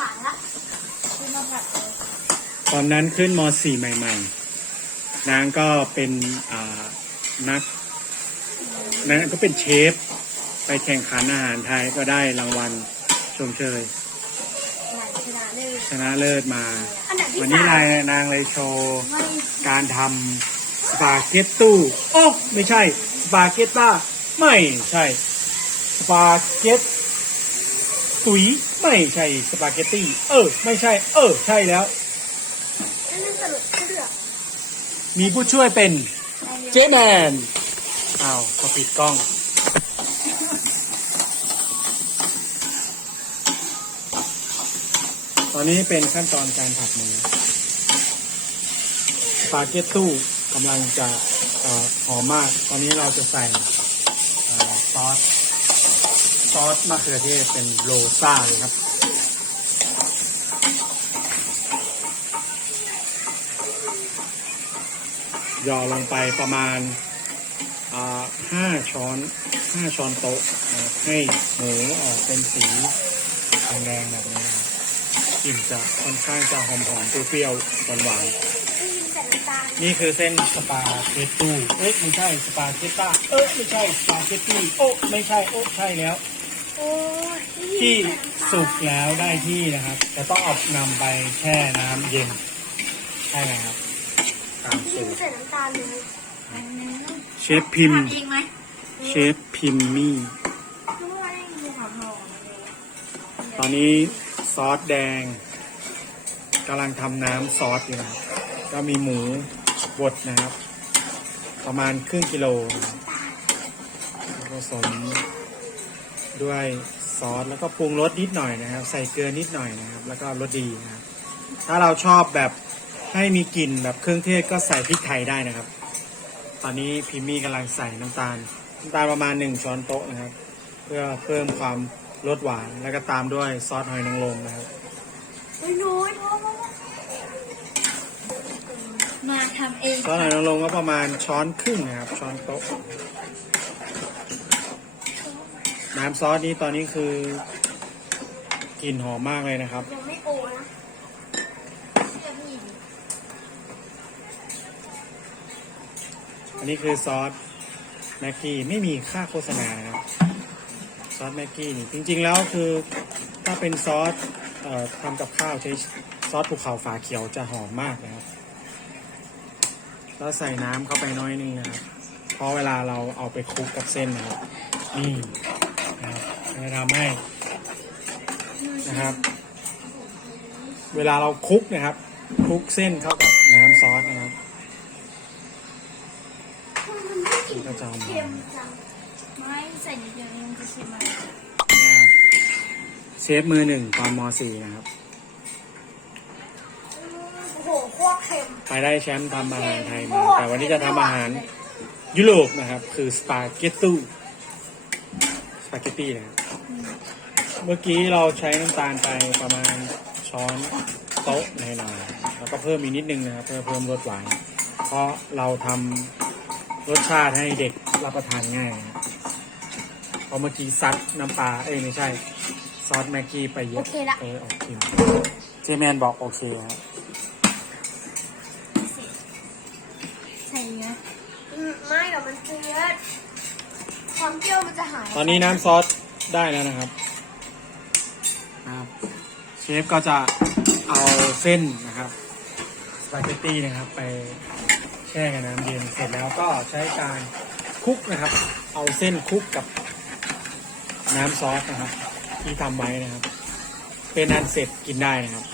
ผ่านละคือมาผัดเลยตอนนั้นขึ้นม .4 ใหม่ ๆ นางก็เป็นอ่านักนางก็เป็นเชฟ ไปแข่งขันอาหารไทยก็ได้รางวัลชมเชย หลายชนะเลยชนะเลิศมา อันดับที่วันนี้สามนายนางเลยโชว์ ไม่การทำสปาเกตตู้โอ้ไม่ใช่ สปาเกตต้า ไม่ใช่ สปาเกต ตุยไม่ใช่สปาเกตตี้ เออ ไม่ใช่ เออ ใช่แล้วนนั้นสรุปเลือกมีผู้ช่วยเป็นเจแมนอ้าวพอปิดกล้อง ตอนนี้เป็นขั้นตอนการผัดหมูสปาเกตตู้กำลังจะหอมมาก ตอนนี้เราจะใส่ซอส ซอสมะเขือเทศเป็นโรซ่าเลยครับ หย่อลงไปประมาณอ่าห้าช้อนห้าช้อนโต๊ะนะครับให้หมูออกเป็นสีแดงๆแบบนี้นะครับกลิ่นจะค่อนข้างจะหอมๆเปรี้ยวๆหวานได้ยินแต่น้ำตาลๆนี่คือเส้นสปาเกตตู้เอ๊ะไม่ใช่สปาเกตต้าเอ๊ะไม่ใช่สปาเกตตี้โอ้ไม่ใช่โอ้ใช่แล้วโอ้ยได้ ที่ยินแต่น้ำตาลสุกแล้วได้ที่นะครับจะต้องเอานำไปแช่น้ำเย็นใช่ไหมครับตามได้สูยินตรแต่น้ำตาลเลยเชฟพิมพ์ทำเองไหมเชฟพิมมี่ไม่ว่าได้ยินความหอมเลยตอนนี้ซอสแดงกำลังทำน้ำซอสอยู่นะครับก็มีหมูบดนะครับ ประมาณครึ่งกิโลนะครับผสม ด้วยซอสแล้วก็ปรุงรสนิดหน่อยนะครับ ใส่เกลือนิดหน่อยนะครับ แล้วก็รสดีนะครับถ้าเราชอบแบบให้มีกลิ่นแบบเครื่องเทศก็ใส่พริกไทยได้นะครับ ตอนนี้พิมมี่กำลังใส่น้ำตาลน้ำตาลประมาณหนึ่งช้อนโต๊ะนะครับ เพื่อเพิ่มความรสหวานแล้วก็ตามด้วยซอสหอยนางรมนะครับโอ้ยน้อยท้องมาทำเองซอสหอยนางรมก็ประมาณช้อนครึ่งนะครับ ช้อนโต๊ะ น้ำซอสนี้ตอนนี้คือกลิ่นหอมมากเลยนะครับ ยังไม่โอนะเชื่อพี่อันนี้คือซอสแม็กกี้ไม่มีค่าโฆษณานะครับซอสแม็กกี้นี่จริงๆแล้วคือถ้าเป็นซอสเอ่อทำกับข้าวใช้ซอสภูเขาฝาเขียวจะหอมมากนะครับแล้วใส่น้ำเข้าไปน้อยนึงนะครับ เพราะเวลาเราเอาไปคลุกกับเส้นนะครับนี่นะครับ จะทำให้นะครับ เวลาเราคลุกนะครับคลุกเส้นเข้ากับน้ำซอสนะครับมันก็จะหอมเค็มจังไม่ใส่นิดเดียวเองจะชิมอะไรนะครับเชฟมือหนึ่งตอนม .4 นะครับ โอ้โหโคตรเค็มไปได้แชมป์ทำอาหารไทยมา แต่วันนี้จะทำอาหารยุโรปนะครับ คือสปาเกตตู้สปาเกตตี้นะครับ เมื่อกี้เราใช้น้ำตาลไปประมาณช้อนโต๊ะหน่อยๆแล้วก็เพิ่มอีกนิดนึงนะครับเพื่อเพิ่มรสหวาน เพราะเราทำรสชาติให้เด็กรับประทานง่ายนะครับเพราะเมื่อกี้ซัดน้ำปลาเอ้ยไม่ใช่ ซอสแม็กกี้ไปเยโออะเคละ เออออกกินเจแมนบอกโอเคครับใส่เนื้ออืมไม่หรอกมันเจือดความเปรี้ยวมันจะหายตอนนี้น้ำซอส ได้แล้วนะครับนะครับเชฟก็จะเอาเส้นนะครับสปาเกตตี้นะครับ ไปแช่กับน้ำเย็นเสร็จแล้วก็ใช้การคลุกนะครับ เอาเส้นคลุกกับน้ำซอสนะครับ ที่ทำไว้นะครับ เป็นอันเสร็จกินได้นะครับ